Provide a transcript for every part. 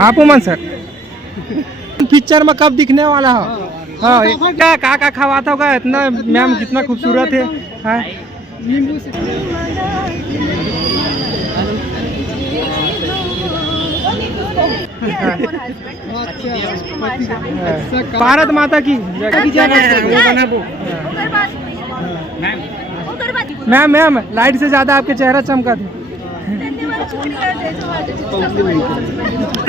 आप उमन sir picture में कब दिखने वाला हो? हाँ क्या का खवाता होगा इतना मैम कितना खूबसूरत है। हाँ नींबू से भारत माता की मैम मैम लाइट से ज्यादा आपके चेहरा चमका थे।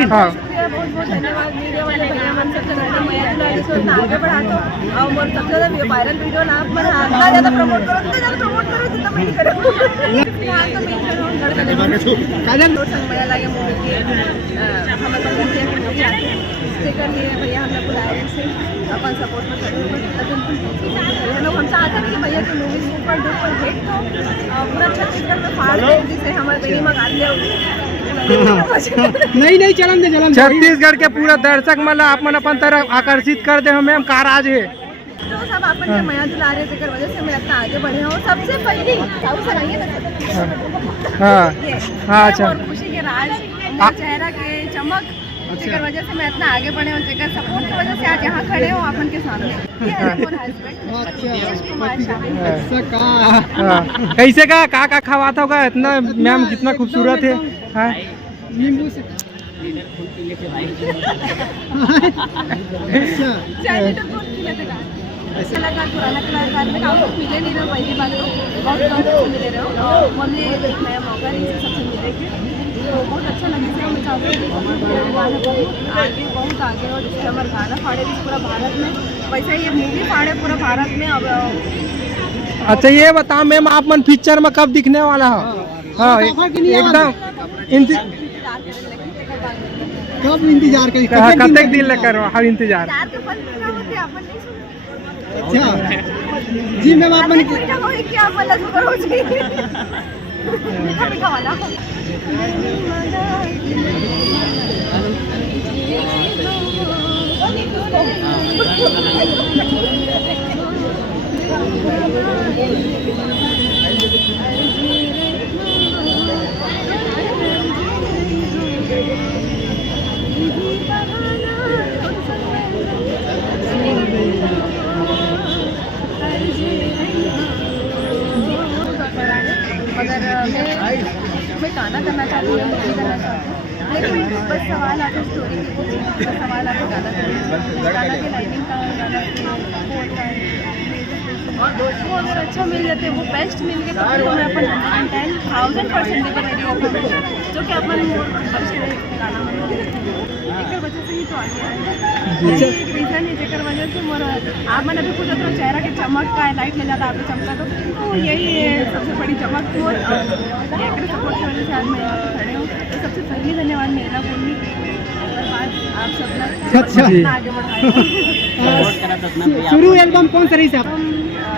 हाँ बहुत धन्यवाद मीडिया वाले भैया मन सबसे आगे बढ़ाता और सबसे ज़्यादा वायरल वीडियो ना आप मन जितना ज़्यादा प्रमोट करो जितना जितना मैं करो संगमया लागे मूवी की हमारे भैया हम लोग बुलाए से अपन सपोर्ट में खड़े हम लोग हम चाहते हैं कि भैया की मूवी सुपर डुपर हिट हो पूरा छत्तीसगढ़ में फाड़ दे जिससे हमारे बेनी मंगा लिया नहीं चलन दे चलन छत्तीसगढ़ के पूरा दर्शक मतलब आप मन अपन तरफ आकर्षित कर दे हमें का राज है जो सब अपन के मया दिला रहे थे वजह से मैं इतना आगे बढ़े हूँ सबसे पहली हाँ हाँ अच्छा खुशी के राज चेहरा के चमक जेकर वजह से मैं इतना आगे बढ़े हूँ जेकर सपोर्ट की वजह से आज यहाँ खड़े हूँ अपन के सामने कैसे का खवाता होगा इतना मैम कितना खूबसूरत है। हाँ नींबू से ऐसा लगा पुराना कलाकार में आप मिले नहीं रहो पहली बात तो बहुत कम से मिले रहो हमने एक नया मौका नहीं से सबसे मिलेंगे तो बहुत अच्छा लगे से मैं चाहती हूँ आगे बहुत आगे और जैसे हमारे गाना फाड़े भी पूरा भारत में वैसे ये मूवी फाड़े पूरा भारत में अब। अच्छा ये बताओ मैम आप मन पिक्चर में कब दिखने वाला हो? हाँ एकदम कब इंतजार करी कतक दिन लग करो हम इंतजार। अच्छा जी मैम आप मन मगर मैं गाना करना चाहती हूँ मूवी करना चाहती हूँ लेकिन बस सवाल आता है स्टोरी की सवाल आता गाना गाना की लाइनिंग का गाना वो अगर अच्छा मिल जाते वो बेस्ट मिल गया तो मैं अपन 110,000% देकर रेडी होकर जो कि अपन गाना एक वजह से ही तो आगे आए पैसा नहीं जेकर वजह से मोर आप मैंने अभी पूछा तो चेहरा के चमक का लाइट ले जाता आपको चमका तो यही है सबसे बड़ी चमक मोर सपोर्ट की वजह से आज मैं यहाँ पे खड़े हूँ तो सबसे पहले धन्यवाद मेरा बोलने आप सब आगे बढ़ाए। शुरू एल्बम कौन सा रही से आप?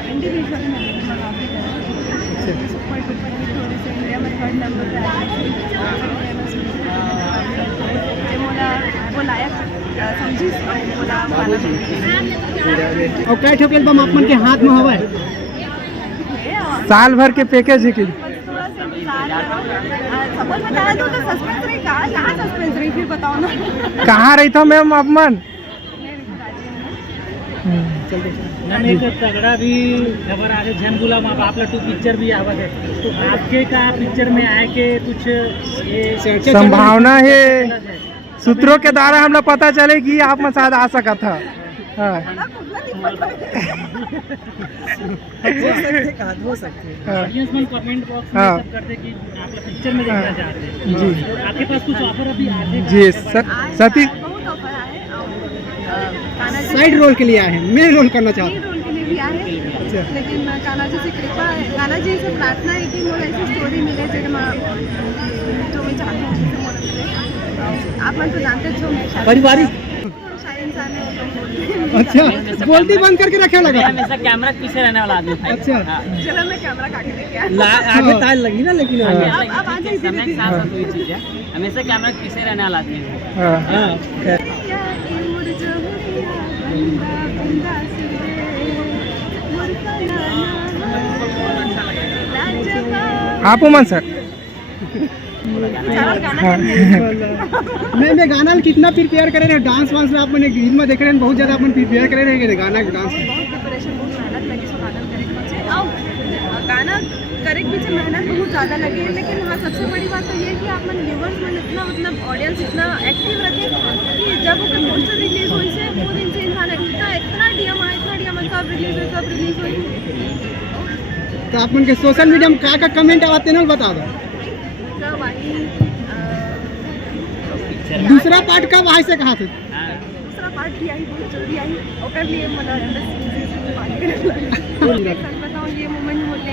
इंडिविजुअल में सुपर डुपर हिट होने से इंडिया में 3rd नंबर पे आया वो लायक समझी बोला और क्या ठोक एल्बम आप मन के हाथ में हवा है साल भर के पैकेज है कि सपोज बताया तो सस्पेंस रही कहाँ सस्पेंस रही फिर बताओ ना कहाँ रही था मैम आप मन? मैम एक तगड़ा भी खबर आ रही झनगुला माँ बापला 2 पिक्चर भी आवत है तो आपके का पिक्चर में आए के कुछ संभावना है सूत्रों के द्वारा हम लोग पता चले कि आप में शायद आ सका था। हाँ कमेंट बॉक्स में सब करते कि आप पिक्चर में देखना चाहते हैं जी आपके पास कुछ ऑफर अभी आते जी सती साइड रोल के लिए आए हैं मेन रोल करना चाहते हैं रोल के लिए भी आए लेकिन कान्हा जी से कृपा है कान्हा जी से प्रार्थना है कि मुझे ऐसी स्टोरी मिले जो मैं चाहती हूँ आप मन तो जानते हो पारिवारिक इंसान है। अच्छा बोलती बंद करके रखे लगा हमेशा कैमरा पीछे रहने वाला आदमी था। अच्छा चलो मैं कैमरा काट लेके आगे ताल लगी ना लेकिन चीज है हमेशा कैमरा पीछे रहने वाला आदमी है। आप उमन सर बेचारा गाना हाँ। नहीं मैं गाना में कितना प्रिपेयर करे रहे डांस वांस में आप मैंने गीत में देख रहे हैं बहुत ज़्यादा अपन प्रिपेयर करे रहे गाना डांस बहुत प्रिपरेशन बहुत मेहनत लगी सो गाना करे पीछे और गाना करे पीछे मेहनत बहुत ज़्यादा लगी है। लेकिन हाँ सबसे बड़ी बात तो ये है कि आप मन व्यूवर्स में इतना मतलब ऑडियंस इतना एक्टिव रखे कि जब वो पोस्टर रिलीज हुई से वो दिन से इंसान इतना डीएम कब रिलीज हुई। तो आप उनके सोशल मीडिया में का कमेंट आते हैं बता दो कब आई दूसरा पार्ट कब आई से कहा थे दूसरा पार्ट भी आई बहुत जल्दी आई और कर लिए सच बताऊँ ये मोमेंट होते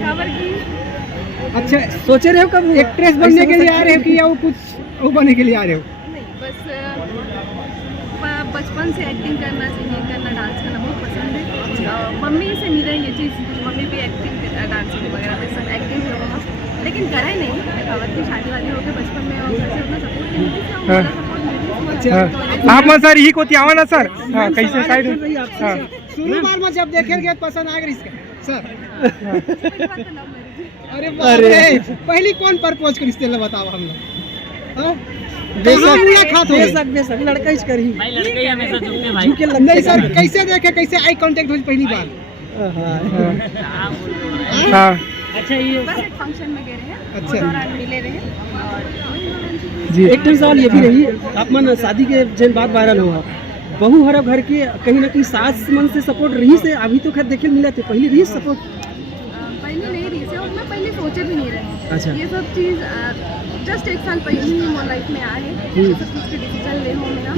खबर की। अच्छा सोचे रहे हो कब एक्ट्रेस बनने के लिए आ रहे हो कि या वो कुछ वो बनने के लिए आ रहे हो नहीं बस बचपन से एक्टिंग करना सिंगिंग करना डांस करना बहुत पसंद है। मम्मी से मिला ये चीज़ मम्मी भी एक्टिंग डांसिंग वगैरह में सब एक्टिंग करो लेकिन करा ही नहीं खबर की शादी वादी होकर बचपन में और घर से उतना सपोर्ट नहीं मिलती हाँ। आप मन सर यही को आवा ना सर हाँ कैसे साइड हाँ शुरू बार में जब देखेंगे पसंद आ गई इसका सर अरे अरे। पहली कौन प्रपोज कर रिश्ते बताओ हम लोग बेशक लड़का ही करी भाई लड़के ही हमेशा झुकते भाई। नहीं सर कैसे देखे कैसे आई कांटेक्ट हुई पहली बार हाँ अच्छा ये बस एक फंक्शन में गए रहे हैं अच्छा। दौरान मिले रहे और जी एक सवाल ये भी रही आप मन शादी के जन बात वायरल हुआ बहू हर घर के कहीं ना कहीं सास मन से सपोर्ट रही से अभी तो खैर देखे मिला थे पहले रही सपोर्ट पहले नहीं रही थी और मैं पहले सोचे भी नहीं रही। अच्छा। ये सब चीज़ जस्ट एक साल पहले ही मोर लाइफ में आए ये सब चीज़ के डिसीजन ले हो मेरा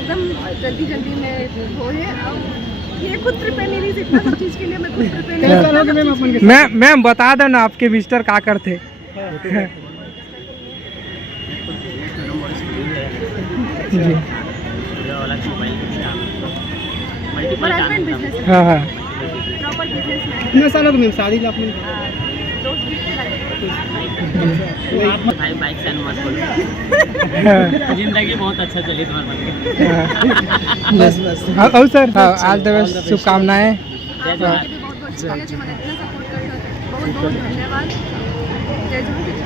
एकदम जल्दी में हो है अब ये खुद प्रिपेयर नहीं रही थी इतना सब चीज़ के लिए मैं खुद प्रिपेयर नहीं कैसा लगे मैम अपन के मैम बता दो ना आपके मिस्टर का करते जी पर हस्बैंड बिजनेस हाँ हाँ प्रॉपर बिजनेस में कितने सालों की मैम शादी का अपन दोस्त भी भाई बाइक से मत बोलो जिंदगी बहुत अच्छा चली तुम्हारे बस और सर ऑल द बेस्ट शुभकामनाएं आप लोगों के भी बहुत शुक्रिया जी मैंने इतना सपोर्ट कर बहुत धन्यवाद जय जवान।